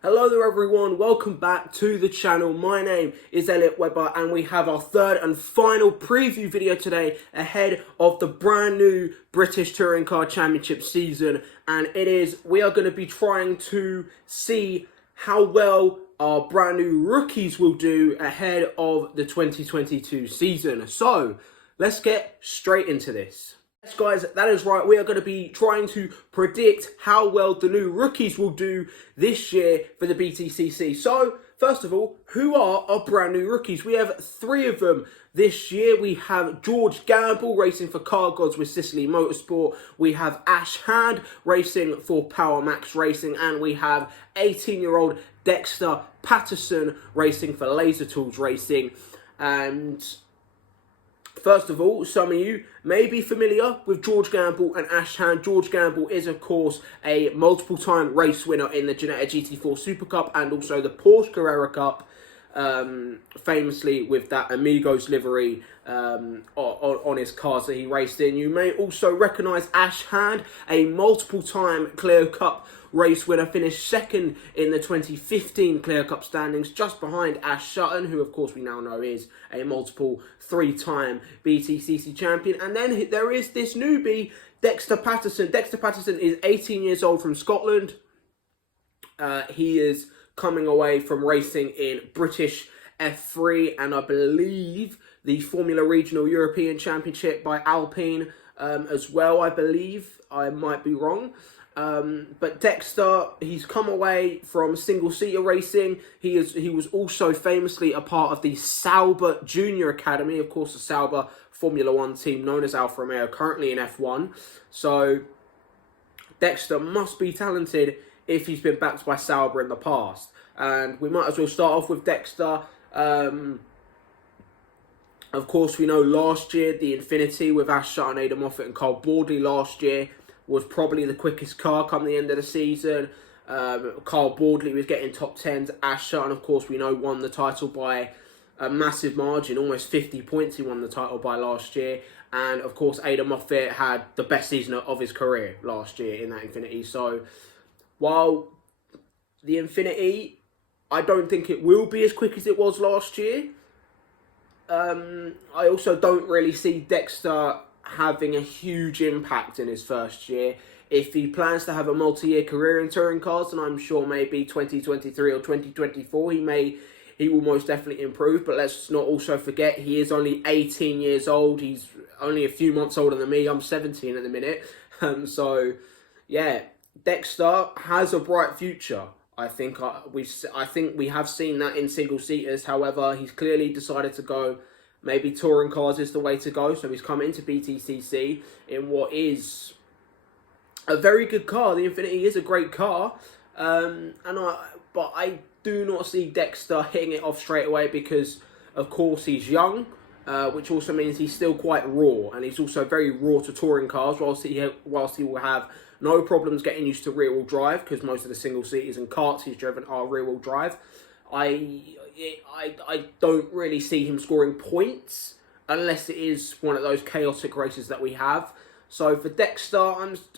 Hello there everyone, welcome back to the channel. My name is Elliot Webber and we have our third and final preview video today ahead of the brand new British Touring Car Championship season, and we are going to be trying to see how well our brand new rookies will do ahead of the 2022 season. So let's get straight into this. Yes, guys, that is right. We are going to be trying to predict how well the new rookies will do this year for the BTCC. So, first of all, who are our brand new rookies? We have three of them this year. We have George Gamble racing for Car Gods with Sicily Motorsport. We have Ash Hand racing for Power Max Racing. And we have 18-year-old Dexter Patterson racing for Laser Tools Racing. And first of all, some of you may be familiar with George Gamble and Ash Hand. George Gamble is, of course, a multiple-time race winner in the Ginetta GT4 Super Cup and also the Porsche Carrera Cup, famously with that Amigos livery on his cars that he raced in. You may also recognise Ash Hand, a multiple-time Clear Cup race winner, finished second in the 2015 Clear Cup standings, just behind Ash Sutton, who of course we now know is a multiple three-time BTCC champion. And then there is this newbie, Dexter Patterson. Dexter Patterson is 18 years old from Scotland. He is coming away from racing in British F3 and I believe the Formula Regional European Championship by Alpine as well, I believe. I might be wrong. But Dexter, he's come away from single-seater racing. He was also famously a part of the Sauber Junior Academy, of course, the Sauber Formula One team known as Alfa Romeo, currently in F1. So Dexter must be talented if he's been backed by Sauber in the past. And we might as well start off with Dexter. Of course, we know last year, the Infinity with Ash Sutton, Ada Moffat and Carl Boardley last year was probably the quickest car come the end of the season. Carl Boardley was getting top 10s. Ash Sutton, of course, we know won the title by a massive margin, almost 50 points he won the title by last year. And, of course, Ada Moffat had the best season of his career last year in that Infinity. So, while the Infinity, I don't think it will be as quick as it was last year. I also don't really see Dexter having a huge impact in his first year. If he plans to have a multi-year career in touring cars, and I'm sure maybe 2023 or 2024, he will most definitely improve. But let's not also forget, he is only 18 years old. He's only a few months older than me. I'm 17 at the minute. So, yeah, Dexter has a bright future. I think we have seen that in single-seaters. However, he's clearly decided to go, maybe touring cars is the way to go. So he's come into BTCC in what is a very good car. The Infinity is a great car. But I do not see Dexter hitting it off straight away because, of course, he's young, which also means he's still quite raw. And he's also very raw to touring cars, whilst he will have no problems getting used to rear-wheel drive because most of the single-seaters and karts he's driven are rear-wheel drive. I don't really see him scoring points unless it is one of those chaotic races that we have. So for Dexter,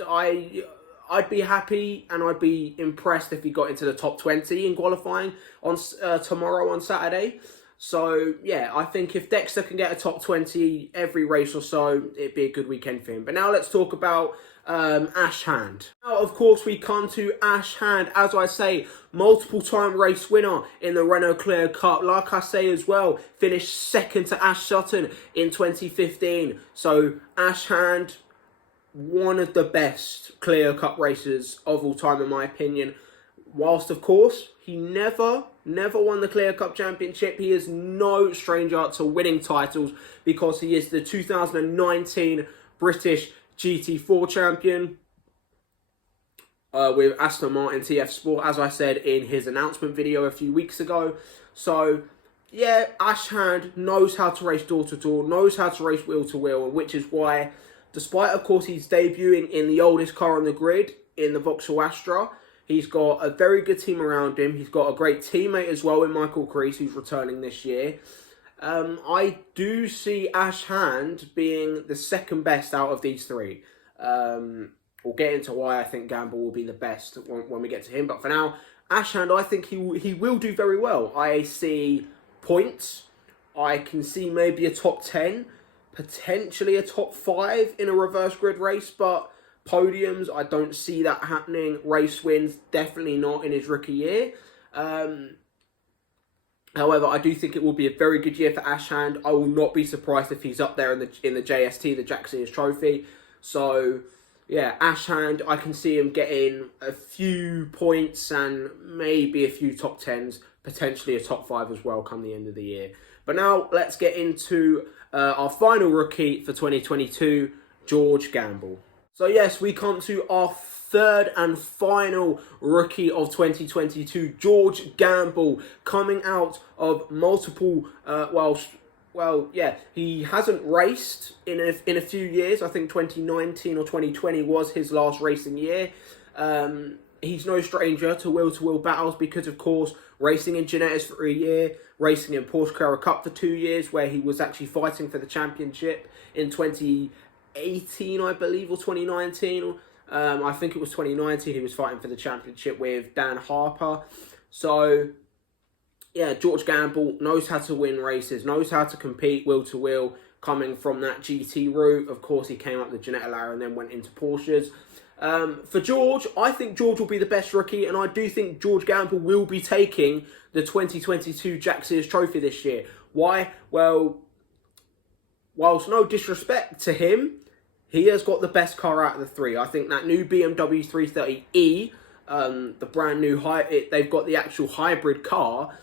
I'd be happy and I'd be impressed if he got into the top 20 in qualifying on tomorrow on Saturday. So yeah, I think if Dexter can get a top 20 every race or so, it'd be a good weekend for him. But now let's talk about Ash Hand. Now, of course, we come to Ash Hand, as I say, multiple-time race winner in the Renault Clear Cup. Like I say as well, finished second to Ash Sutton in 2015. So Ash Hand, one of the best Clear Cup racers of all time, in my opinion. Whilst, of course, he never won the Clear Cup Championship, he is no stranger to winning titles because he is the 2019 British GT4 champion with Aston Martin TF Sport, as I said in his announcement video a few weeks ago. So, yeah, Ash Hand knows how to race door-to-door, knows how to race wheel-to-wheel, which is why, despite, of course, he's debuting in the oldest car on the grid, in the Vauxhall Astra, he's got a very good team around him. He's got a great teammate as well in Michael Crease, who's returning this year. I do see Ash Hand being the second best out of these three. We'll get into why I think Gamble will be the best when we get to him. But for now, Ashhand, I think he will do very well. I see points. I can see maybe a top 10, potentially a top 5 in a reverse grid race, but podiums, I don't see that happening. Race wins, definitely not in his rookie year. However, I do think it will be a very good year for Ashhand. I will not be surprised if he's up there in the JST, the Jack Sears Trophy. So, yeah, Ashhand, I can see him getting a few points and maybe a few top 10s, potentially a top 5 as well come the end of the year. But now, let's get into our final rookie for 2022, George Gamble. So, yes, we come to our third and final rookie of 2022, George Gamble, coming out of multiple, he hasn't raced in a few years. I think 2019 or 2020 was his last racing year. He's no stranger to wheel battles because, of course, racing in Genetis for a year, racing in Porsche Carrera Cup for 2 years, where he was actually fighting for the championship in 2018, I believe, or 2019. I think it was 2019 he was fighting for the championship with Dan Harper. So, yeah, George Gamble knows how to win races, knows how to compete wheel to wheel, coming from that GT route. Of course, he came up the Ginetta and then went into Porsches. For George, I think George will be the best rookie, and I do think George Gamble will be taking the 2022 Jack Sears Trophy this year. Why? Well, whilst no disrespect to him, he has got the best car out of the three. I think that new BMW 330e, the brand new they've got the actual hybrid car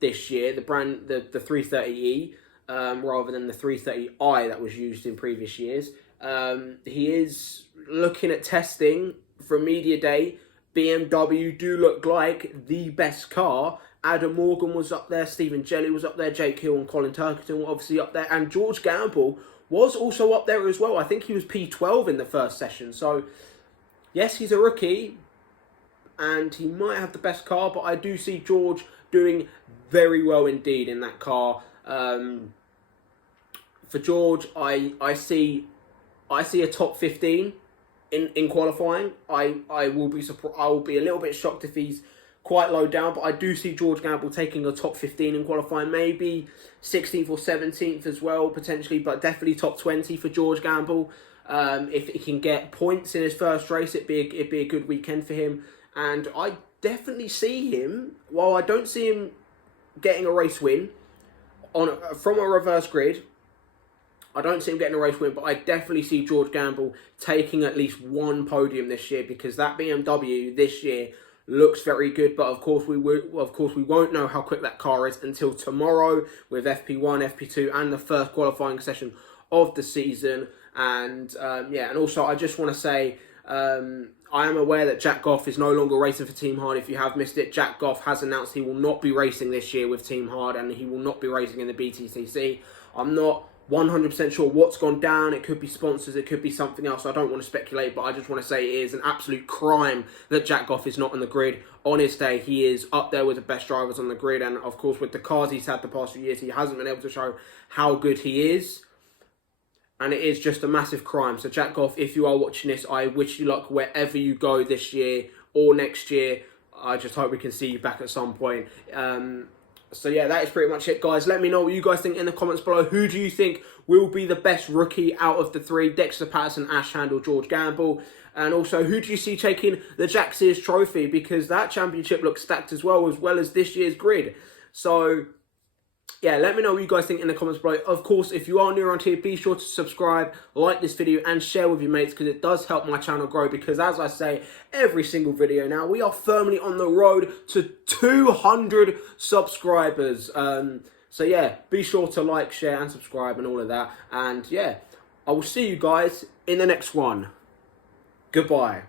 this year, the 330e, rather than the 330i that was used in previous years. He is looking at testing from Media Day. BMW do look like the best car. Adam Morgan was up there, Stephen Jelly was up there, Jake Hill and Colin Turkerton were obviously up there, and George Gamble was also up there as well. I think he was P12 in the first session. So, yes, he's a rookie, and he might have the best car, but I do see George doing very well indeed in that car. For George, I see a top 15 in qualifying. I will be surprised. I will be a little bit shocked if he's quite low down, but I do see George Gamble taking a top 15 in qualifying, maybe 16th or 17th as well, potentially, but definitely top 20 for George Gamble. If he can get points in his first race, it'd be a good weekend for him. And I definitely see him, while I don't see him getting a race win from a reverse grid, I don't see him getting a race win, but I definitely see George Gamble taking at least one podium this year, because that BMW this year looks very good. But of course we won't know how quick that car is until tomorrow with FP1, FP2, and the first qualifying session of the season. And and also I just want to say, I am aware that Jack Goff is no longer racing for Team Hard. If you have missed it, Jack Goff has announced he will not be racing this year with Team Hard, and he will not be racing in the BTCC. I'm not 100% sure what's gone down. It could be sponsors, it could be something else. I don't want to speculate, but I just want to say it is an absolute crime that Jack Goff is not on the grid. On his day, he is up there with the best drivers on the grid, and of course with the cars he's had the past few years, he hasn't been able to show how good he is, and it is just a massive crime. So Jack Goff, if you are watching this, I wish you luck wherever you go this year or next year. I just hope we can see you back at some point. So yeah, that is pretty much it, guys. Let me know what you guys think in the comments below. Who do you think will be the best rookie out of the three? Dexter Patterson, Ashhand, or George Gamble? And also, who do you see taking the Jack Sears Trophy? Because that championship looks stacked as well as this year's grid. So yeah, let me know what you guys think in the comments below. Of course, if you are new around here, be sure to subscribe, like this video, and share with your mates, because it does help my channel grow. Because as I say every single video now, we are firmly on the road to 200 subscribers. So yeah, be sure to like, share, and subscribe, and all of that. And yeah, I will see you guys in the next one. Goodbye.